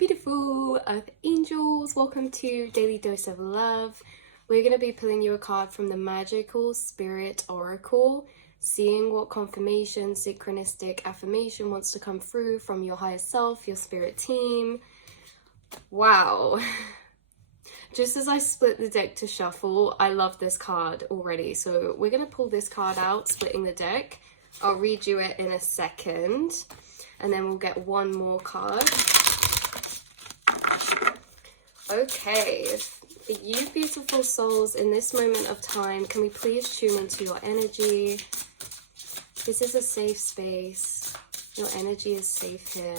beautiful Earth Angels. Welcome to Daily Dose of Love. We're going to be pulling you a card from the Magical Spirit Oracle, seeing what confirmation, synchronistic affirmation wants to come through from your higher self, your spirit team. Wow. Just as I split the deck to shuffle, I love this card already. So we're going to pull this card out, splitting the deck. I'll read you it in a second. And then we'll get one more card. Okay, for you beautiful souls, in this moment of time, can we please tune into your energy? This is a safe space. Your energy is safe here.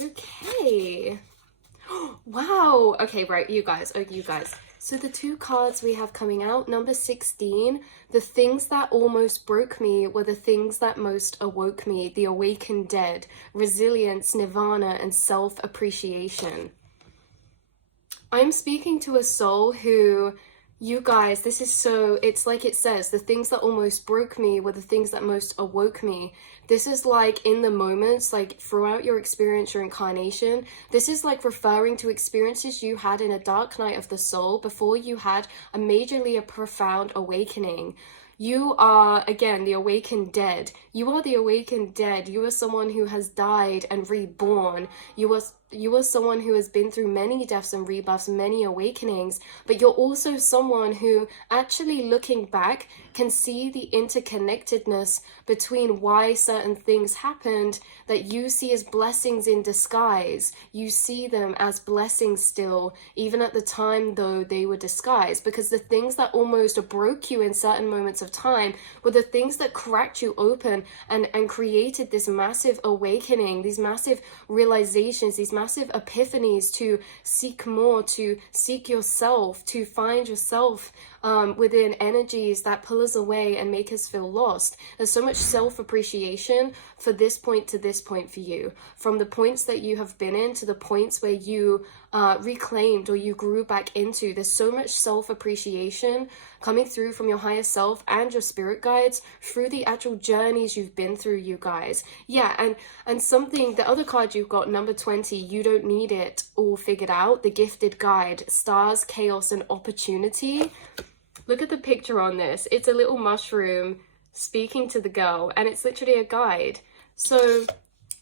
Okay. Wow. Okay, right, you guys. So the two cards we have coming out, number 16, the things that almost broke me were the things that most awoke me, the awakened dead, resilience, nirvana, and self-appreciation. I'm speaking to a soul who, you guys, this is so, it's like it says, the things that almost broke me were the things that most awoke me. This is like in the moments, like throughout your experience, your incarnation, this is like referring to experiences you had in a dark night of the soul before you had a profound awakening. You are, again, the awakened dead. You are the awakened dead. You are someone who has died and reborn. You are someone who has been through many deaths and rebirths, many awakenings, but you're also someone who, actually looking back, can see the interconnectedness between why certain things happened that you see as blessings in disguise. You see them as blessings still, even at the time though they were disguised, because the things that almost broke you in certain moments of time were the things that cracked you open and created this massive awakening, these massive realizations, these massive epiphanies to seek more, to seek yourself, to find yourself within energies that pull us away and make us feel lost. There's so much self-appreciation for this point to this point for you, from the points that you have been in to the points where you reclaimed or you grew back into. There's so much self-appreciation coming through from your higher self and your spirit guides through the actual journeys you've been through, you guys. Yeah, and something, the other card you've got, number 20, you don't need it all figured out, the gifted guide, stars, chaos, and opportunity. Look at the picture on this. It's a little mushroom speaking to the girl, and it's literally a guide. So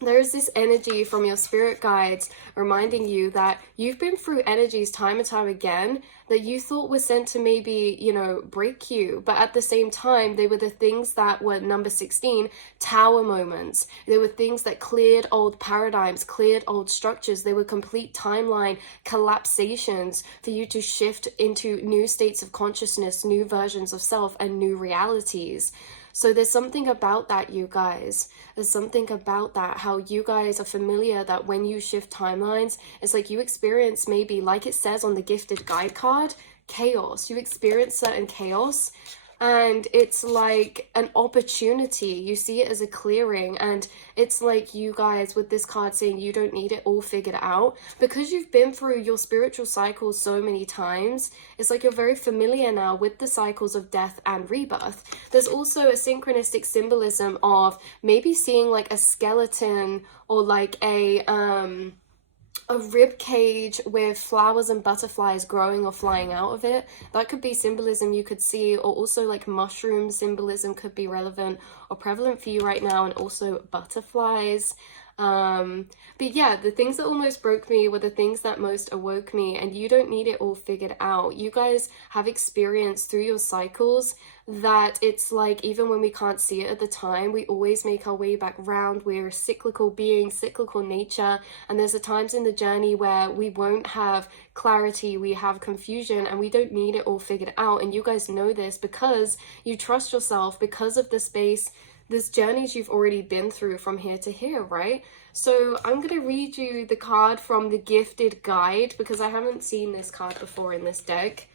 there's this energy from your spirit guides reminding you that you've been through energies time and time again that you thought were sent to maybe, you know, break you. But at the same time, they were the things that were, number 16, tower moments. They were things that cleared old paradigms, cleared old structures. They were complete timeline collapsations for you to shift into new states of consciousness, new versions of self, and new realities. So there's something about that, you guys. There's something about that, how you guys are familiar that when you shift timelines, it's like you experience maybe, like it says on the gifted guide card, chaos. You experience certain chaos, and it's like an opportunity. You see it as a clearing, and it's like you guys with this card saying you don't need it all figured out because you've been through your spiritual cycles so many times. It's like you're very familiar now with the cycles of death and rebirth. There's also a synchronistic symbolism of maybe seeing like a skeleton or like a rib cage with flowers and butterflies growing or flying out of it. That could be symbolism you could see, or also like mushroom symbolism could be relevant or prevalent for you right now, and also butterflies. But yeah, the things that almost broke me were the things that most awoke me, and you don't need it all figured out. You guys have experienced through your cycles that it's like, even when we can't see it at the time, we always make our way back round. We're a cyclical being, cyclical nature, and there's the times in the journey where we won't have clarity, we have confusion, and we don't need it all figured out. And you guys know this because you trust yourself, because of the space, this journeys you've already been through from here to here, right? So I'm going to read you the card from the gifted guide because I haven't seen this card before in this deck.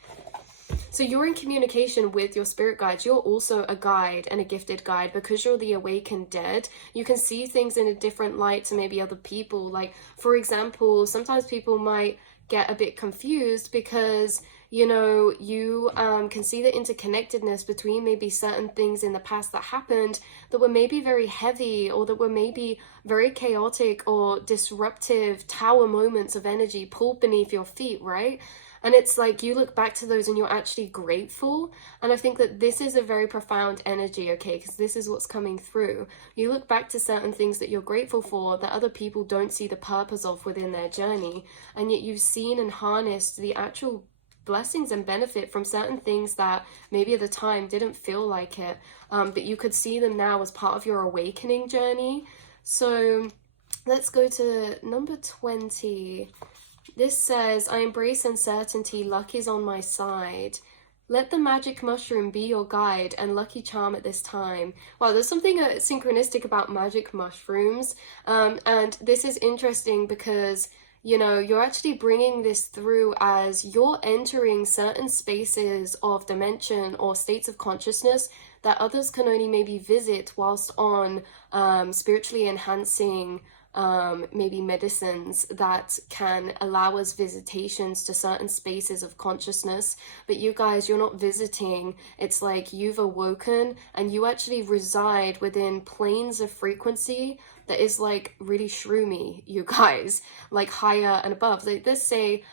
So you're in communication with your spirit guides. You're also a guide and a gifted guide because you're the awakened dead. You can see things in a different light to maybe other people. Like, for example, sometimes people might get a bit confused because You know, you can see the interconnectedness between maybe certain things in the past that happened that were maybe very heavy, or that were maybe very chaotic or disruptive tower moments of energy pulled beneath your feet, right? And it's like you look back to those and you're actually grateful. And I think that this is a very profound energy, okay? Because this is what's coming through. You look back to certain things that you're grateful for that other people don't see the purpose of within their journey. And yet you've seen and harnessed the actual blessings and benefit from certain things that maybe at the time didn't feel like it. But you could see them now as part of your awakening journey. So let's go to number 20. This says, I embrace uncertainty, luck is on my side. Let the magic mushroom be your guide and lucky charm at this time. Wow, there's something synchronistic about magic mushrooms. And this is interesting because, you know, you're actually bringing this through as you're entering certain spaces of dimension or states of consciousness that others can only maybe visit whilst on spiritually enhancing maybe medicines that can allow us visitations to certain spaces of consciousness. But you guys, you're not visiting. It's like you've awoken and you actually reside within planes of frequency that is like really shroomy, you guys, like higher and above. Like let's say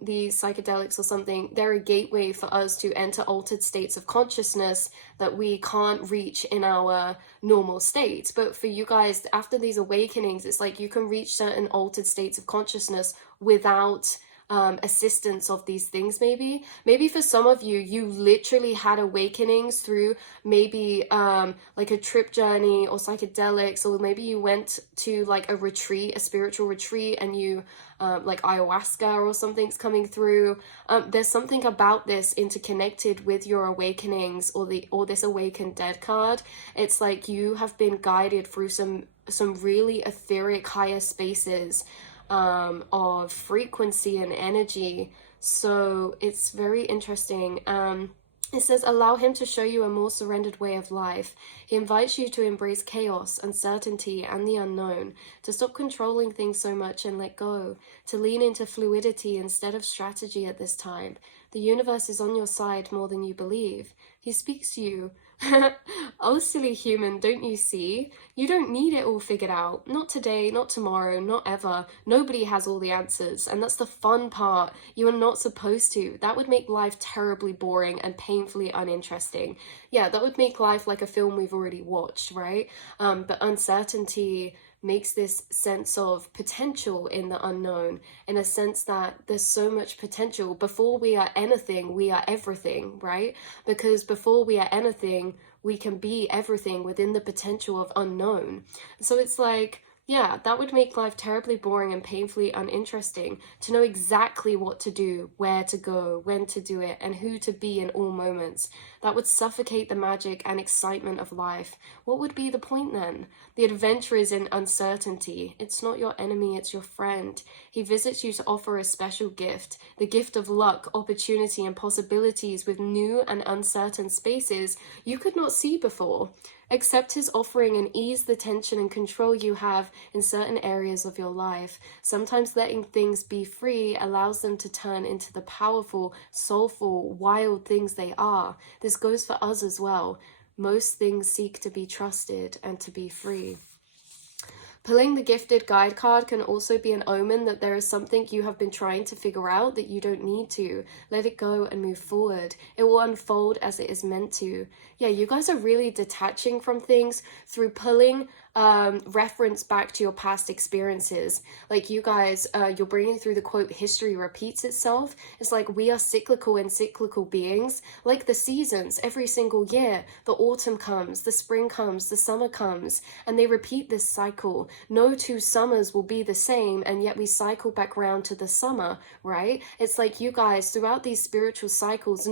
these psychedelics or something, they're a gateway for us to enter altered states of consciousness that we can't reach in our normal states. But for you guys, after these awakenings, it's like you can reach certain altered states of consciousness without assistance of these things. Maybe for some of you, you literally had awakenings through maybe like a trip journey or psychedelics, or maybe you went to like a retreat, a spiritual retreat, and you like ayahuasca or something's coming through. There's something about this interconnected with your awakenings, or this awakened dead card. It's like you have been guided through some really etheric higher spaces of frequency and energy. So it's very interesting. It says, allow him to show you a more surrendered way of life. He invites you to embrace chaos, uncertainty, and the unknown, to stop controlling things so much and let go, to lean into fluidity instead of strategy at this time. The universe is on your side more than you believe. He speaks to you. Oh, silly human, don't you see? You don't need it all figured out. Not today, not tomorrow, not ever. Nobody has all the answers, and that's the fun part. You are not supposed to. That would make life terribly boring and painfully uninteresting. Yeah, that would make life like a film we've already watched, right? But uncertainty makes this sense of potential in the unknown, in a sense that there's so much potential. Before we are anything, we are everything, right? Because before we are anything, we can be everything within the potential of unknown. So it's like, yeah, that would make life terribly boring and painfully uninteresting, to know exactly what to do, where to go, when to do it, and who to be in all moments. That would suffocate the magic and excitement of life. What would be the point then? The adventure is in uncertainty. It's not your enemy, it's your friend. He visits you to offer a special gift, the gift of luck, opportunity, and possibilities with new and uncertain spaces you could not see before. Accept his offering and ease the tension and control you have in certain areas of your life. Sometimes letting things be free allows them to turn into the powerful, soulful, wild things they are. This goes for us as well. Most things seek to be trusted and to be free. Pulling the gifted guide card can also be an omen that there is something you have been trying to figure out that you don't need to. Let it go and move forward. It will unfold as it is meant to. Yeah, you guys are really detaching from things through pulling reference back to your past experiences. Like you guys, you're bringing through the quote, history repeats itself. It's like we are cyclical and cyclical beings, like the seasons. Every single year, the autumn comes, the spring comes, the summer comes, and they repeat this cycle. No two summers will be the same, and yet we cycle back round to the summer, right? It's like you guys, throughout these spiritual cycles,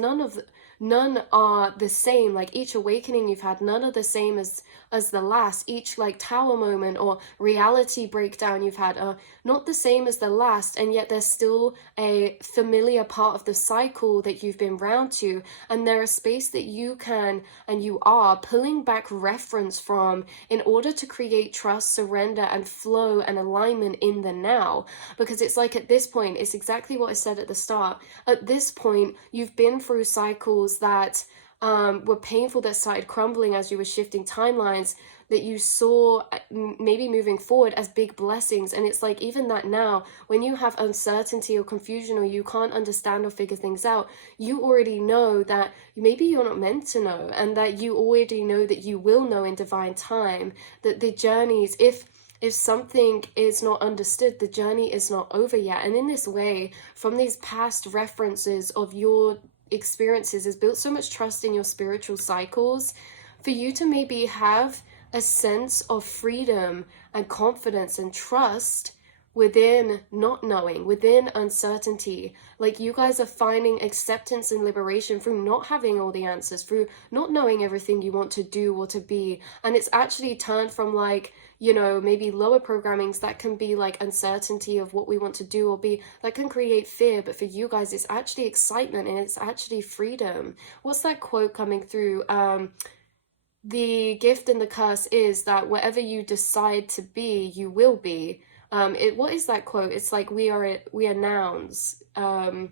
none are the same. Like each awakening you've had, none are the same as the last. Each like tower moment or reality breakdown you've had are not the same as the last, and yet there's still a familiar part of the cycle that you've been round to, and they're a space that you can and you are pulling back reference from in order to create trust, surrender, and flow and alignment in the now. Because it's like at this point, it's exactly what I said at the start. At this point, you've been through cycles that were painful, that started crumbling as you were shifting timelines, that you saw maybe moving forward as big blessings. And it's like even that now, when you have uncertainty or confusion, or you can't understand or figure things out, you already know that maybe you're not meant to know, and that you already know that you will know in divine time, that the journeys, if something is not understood, the journey is not over yet. And in this way, from these past references of your experiences, has built so much trust in your spiritual cycles for you to maybe have a sense of freedom and confidence and trust within not knowing, within uncertainty. Like you guys are finding acceptance and liberation through not having all the answers, through not knowing everything you want to do or to be. And it's actually turned from like, you know, maybe lower programmings that can be like uncertainty of what we want to do or be, that can create fear. But for you guys, it's actually excitement and it's actually freedom. What's that quote coming through? The gift and the curse is that whatever you decide to be, you will be. What is that quote? It's like we are nouns. The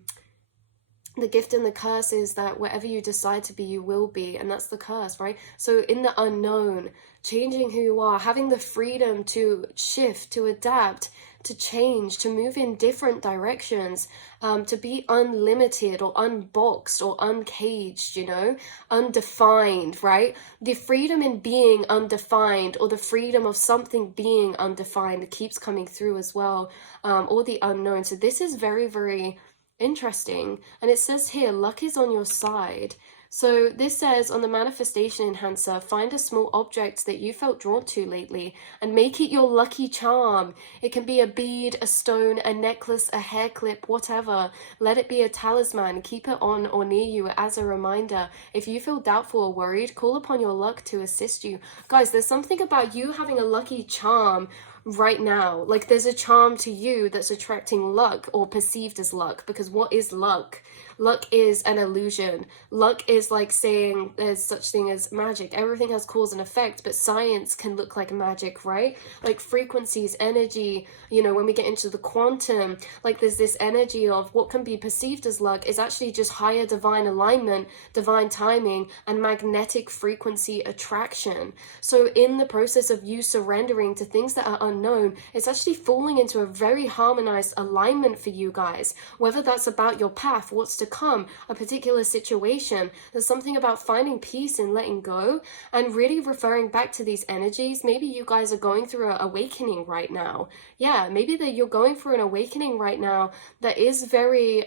gift and the curse is that whatever you decide to be, you will be. And that's the curse, right? So in the unknown, changing who you are, having the freedom to shift, to adapt, to change, to move in different directions, to be unlimited or unboxed or uncaged, you know, undefined, right? The freedom in being undefined, or the freedom of something being undefined, keeps coming through as well, or the unknown. So this is very, very interesting. And it says here, luck is on your side. So this says, on the manifestation enhancer, find a small object that you felt drawn to lately and make it your lucky charm. It can be a bead, a stone, a necklace, a hair clip, whatever. Let it be a talisman. Keep it on or near you as a reminder. If you feel doubtful or worried, call upon your luck to assist you. Guys, there's something about you having a lucky charm right now. Like there's a charm to you that's attracting luck, or perceived as luck, because what is luck? Luck is an illusion. Luck is like saying there's such thing as magic. Everything has cause and effect, but science can look like magic, right? Like frequencies, energy, you know, when we get into the quantum, like there's this energy of what can be perceived as luck is actually just higher divine alignment, divine timing, and magnetic frequency attraction. So in the process of you surrendering to things that are unknown, it's actually falling into a very harmonized alignment for you guys, whether that's about your path, what's to come, a particular situation. There's something about finding peace and letting go and really referring back to these energies. Maybe you guys are going through an awakening right now. Yeah, maybe that you're going through an awakening right now that is very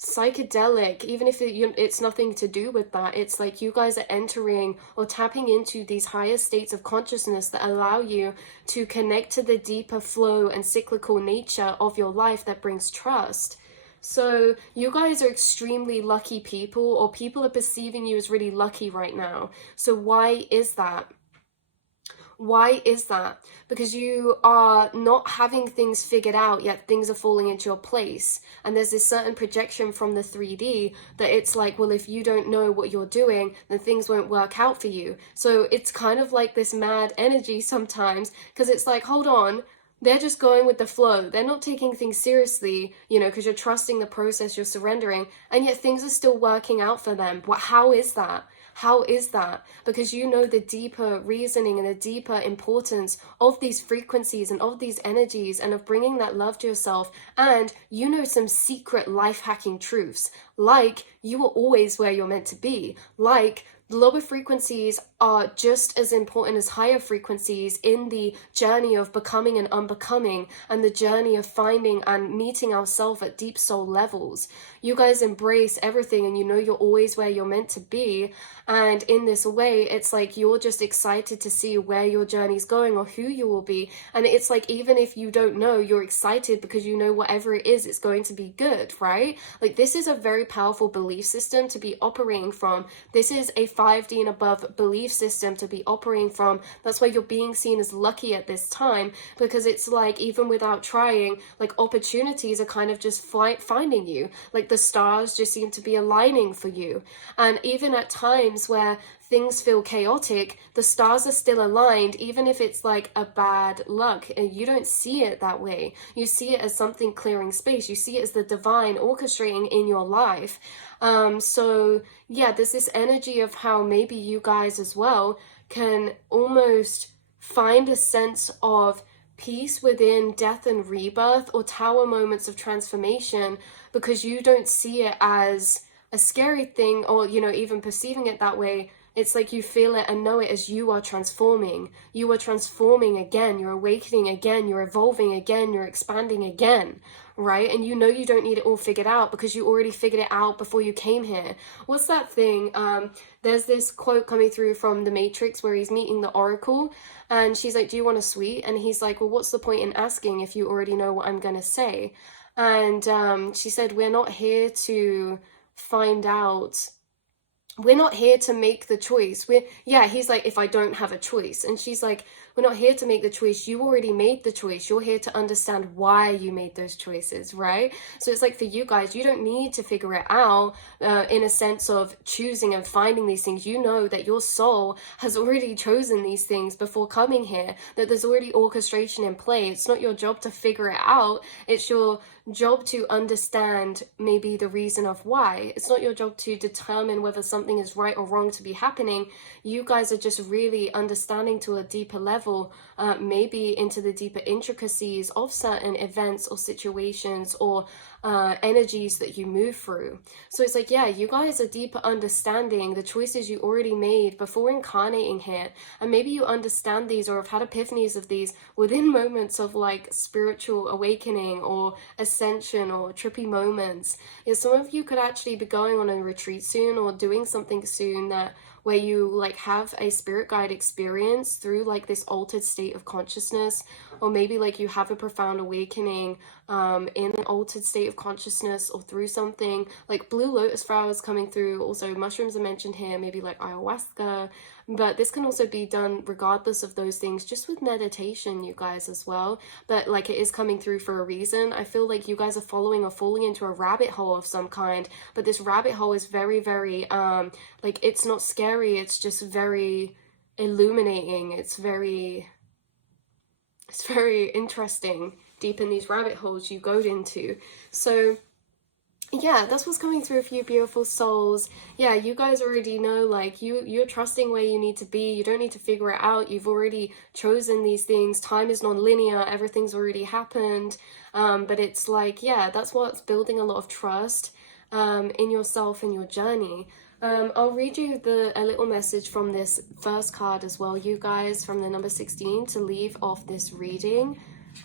psychedelic, even if it's nothing to do with that. It's like you guys are entering or tapping into these higher states of consciousness that allow you to connect to the deeper flow and cyclical nature of your life that brings trust. So you guys are extremely lucky people, or people are perceiving you as really lucky right now. So why is that? Why is that? Because you are not having things figured out yet. Things are falling into your place. And there's this certain projection from the 3D that it's like, well, if you don't know what you're doing, then things won't work out for you. So it's kind of like this mad energy sometimes, because it's like, hold on, they're just going with the flow. They're not taking things seriously, you know, because you're trusting the process, you're surrendering, and yet things are still working out for them. How is that? How is that? Because you know the deeper reasoning and the deeper importance of these frequencies and of these energies and of bringing that love to yourself. And you know some secret life hacking truths, like you are always where you're meant to be, like lower frequencies are just as important as higher frequencies in the journey of becoming and unbecoming, and the journey of finding and meeting ourselves at deep soul levels. You guys embrace everything, and you know you're always where you're meant to be. And in this way, it's like you're just excited to see where your journey's going or who you will be. And it's like, even if you don't know, you're excited because you know whatever it is, it's going to be good, right? Like, this is a very powerful belief system to be operating from. This is a 5D and above belief system to be operating from. That's why you're being seen as lucky at this time, because it's like, even without trying, like, opportunities are kind of just finding you. Like, the stars just seem to be aligning for you. And even at times where things feel chaotic, the stars are still aligned, even if it's like a bad luck, and you don't see it that way. You see it as something clearing space. You see it as the divine orchestrating in your life. So yeah, there's this energy of how maybe you guys as well can almost find a sense of peace within death and rebirth, or tower moments of transformation, because you don't see it as a scary thing, or, you know, even perceiving it that way. It's like you feel it and know it as you are transforming. You are transforming again, you're awakening again, you're evolving again, you're expanding again, right? And you know you don't need it all figured out because you already figured it out before you came here. What's that thing? There's this quote coming through from The Matrix where he's meeting the Oracle, and she's like, do you want a sweet? And he's like, well, what's the point in asking if you already know what I'm gonna say? And she said, we're not here to find out, we're not here to make the choice. He's like, if I don't have a choice. And she's like, we're not here to make the choice. You already made the choice. You're here to understand why you made those choices, right? So it's like, for you guys, you don't need to figure it out in a sense of choosing and finding these things. You know that your soul has already chosen these things before coming here, that there's already orchestration in play. It's not your job to figure it out. It's your job to understand maybe the reason of why. It's not your job to determine whether something is right or wrong to be happening. You guys are just really understanding to a deeper level, maybe into the deeper intricacies of certain events or situations or energies that you move through. So it's like, yeah, you guys are deeper understanding the choices you already made before incarnating here. And maybe you understand these or have had epiphanies of these within moments of like spiritual awakening or ascension or trippy moments. Yeah, some of you could actually be going on a retreat soon or doing something soon that where you like have a spirit guide experience through like this altered state of consciousness, or maybe like you have a profound awakening in an altered state of consciousness, or through something like blue lotus flowers coming through. Also mushrooms are mentioned here, maybe like ayahuasca, but this can also be done regardless of those things, just with meditation, you guys, as well. But like, it is coming through for a reason. I feel like you guys are following or falling into a rabbit hole of some kind, but this rabbit hole is very, very like, it's not scary, it's just very illuminating. It's very interesting deep in these rabbit holes you go into. So yeah, that's what's coming through for you beautiful souls. Yeah, you guys already know, like, you're trusting where you need to be. You don't need to figure it out. You've already chosen these things. Time is non-linear. Everything's already happened. But it's like, yeah, that's what's building a lot of trust in yourself and your journey. I'll read you a little message from this first card as well, you guys, from the number 16 to leave off this reading.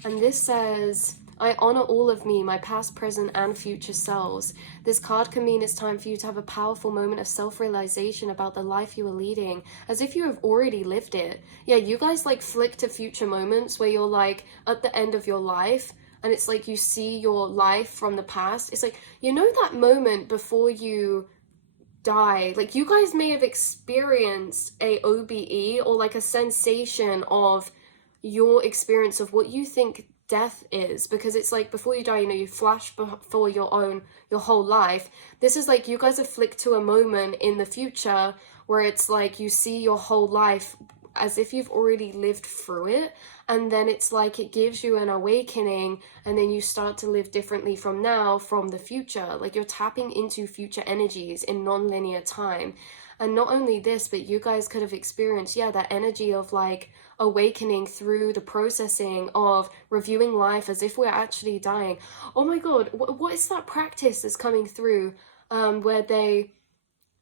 And this says, I honor all of me, my past, present, and future selves. This card can mean it's time for you to have a powerful moment of self-realization about the life you are leading, as if you have already lived it. Yeah, you guys like flick to future moments where you're like at the end of your life, and it's like you see your life from the past. It's like, you know, that moment before you die, like you guys may have experienced a OBE, or like a sensation of your experience of what you think death is, because it's like before you die, you know, you flash before your whole life. This is like you guys have flicked to a moment in the future where it's like you see your whole life as if you've already lived through it, and then it's like it gives you an awakening, and then you start to live differently from now, from the future. Like you're tapping into future energies in non-linear time. And not only this, but you guys could have experienced, yeah, that energy of like awakening through the processing of reviewing life as if we're actually dying. Oh my god, what is that practice that's coming through where they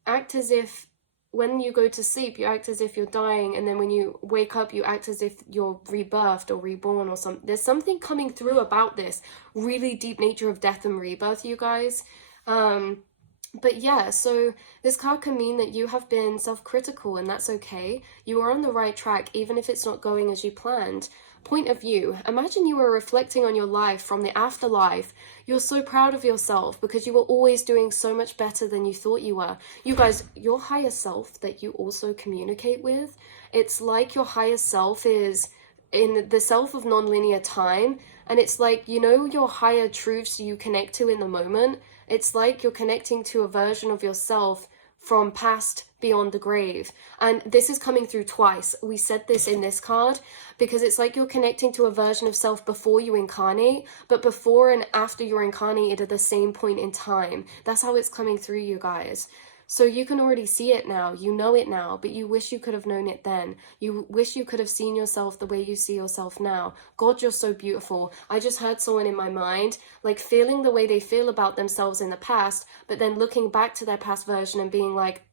act as if when you go to sleep, you act as if you're dying, and then when you wake up, you act as if you're rebirthed or reborn or something. There's something coming through about this really deep nature of death and rebirth, you guys. But yeah, so this card can mean that you have been self-critical, and that's okay. You are on the right track, even if it's not going as you planned. Point of view. Imagine you were reflecting on your life from the afterlife. You're so proud of yourself because you were always doing so much better than you thought you were. You guys, your higher self that you also communicate with, it's like your higher self is in the self of non-linear time, and it's like, you know, your higher truths you connect to in the moment. It's like you're connecting to a version of yourself from past beyond the grave. And this is coming through twice. We said this in this card because it's like you're connecting to a version of self before you incarnate, but before and after you're incarnated at the same point in time. That's how it's coming through, you guys. So you can already see it now, you know it now, but you wish you could have known it then. You wish you could have seen yourself the way you see yourself now. God, you're so beautiful. I just heard someone in my mind, like feeling the way they feel about themselves in the past, but then looking back to their past version and being like,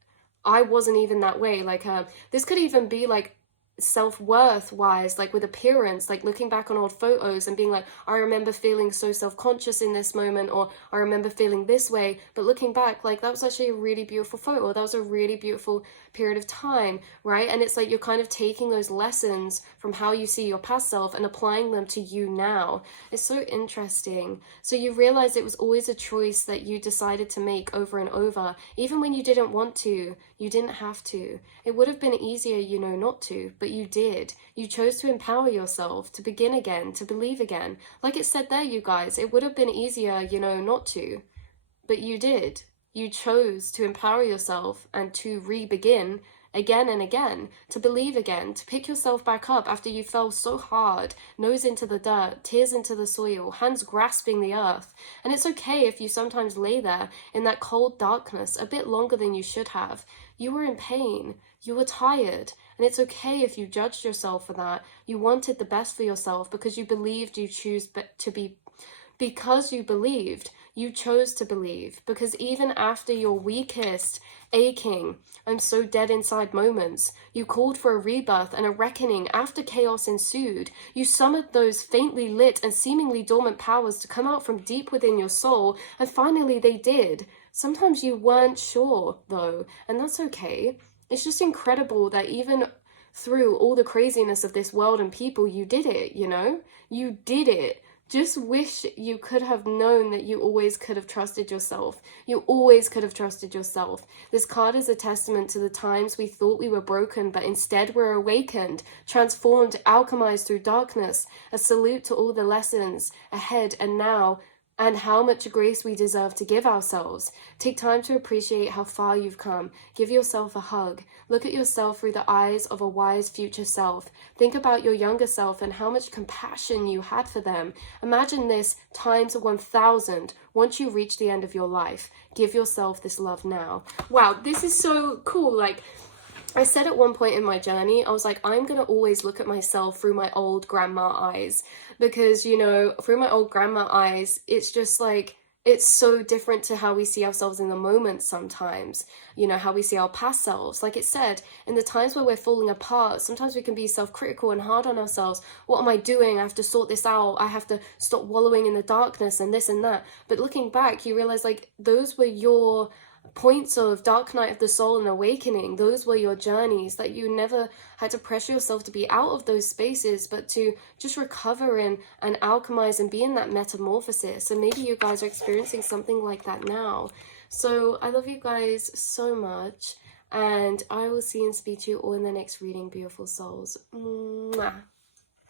I wasn't even that way. Like, this could even be like self-worth wise, like with appearance, like looking back on old photos and being like, I remember feeling so self-conscious in this moment, or I remember feeling this way, but looking back, like that was actually a really beautiful photo, that was a really beautiful period of time, right? And it's like you're kind of taking those lessons from how you see your past self and applying them to you now. It's so interesting. So you realize it was always a choice that you decided to make over and over, even when you didn't want to. You didn't have to. It would have been easier, you know, not to, but you did. You chose to empower yourself, to begin again, to believe again. Like it said there, you guys, it would have been easier, you know, not to, but you did. You chose to empower yourself and to re-begin again and again, to believe again, to pick yourself back up after you fell so hard, nose into the dirt, tears into the soil, hands grasping the earth. And it's okay if you sometimes lay there in that cold darkness a bit longer than you should have. You were in pain, you were tired, and it's okay if you judged yourself for that. You wanted the best for yourself because you believed you choose to be, because you believed. You chose to believe, because even after your weakest, aching, I'm so dead inside moments, you called for a rebirth and a reckoning after chaos ensued. You summoned those faintly lit and seemingly dormant powers to come out from deep within your soul, and finally they did. Sometimes you weren't sure, though, and that's okay. It's just incredible that even through all the craziness of this world and people, you did it, you know? You did it. Just wish you could have known that you always could have trusted yourself. You always could have trusted yourself. This card is a testament to the times we thought we were broken, but instead we're awakened, transformed, alchemized through darkness. A salute to all the lessons ahead and now, and how much grace we deserve to give ourselves. Take time to appreciate how far you've come. Give yourself a hug. Look at yourself through the eyes of a wise future self. Think about your younger self and how much compassion you had for them. Imagine this times 1,000 once you reach the end of your life. Give yourself this love now. Wow, this is so cool. Like, I said at one point in my journey, I was like, I'm going to always look at myself through my old grandma eyes, because, you know, through my old grandma eyes, it's just like, it's so different to how we see ourselves in the moment sometimes, you know, how we see our past selves. Like it said, in the times where we're falling apart, sometimes we can be self-critical and hard on ourselves. What am I doing? I have to sort this out. I have to stop wallowing in the darkness and this and that. But looking back, you realize like those were your points of dark night of the soul and awakening. Those were your journeys, that you never had to pressure yourself to be out of those spaces, but to just recover and alchemize and be in that metamorphosis. And maybe you guys are experiencing something like that now. So I love you guys so much, and I will see and speak to you all in the next reading, beautiful souls. Mwah.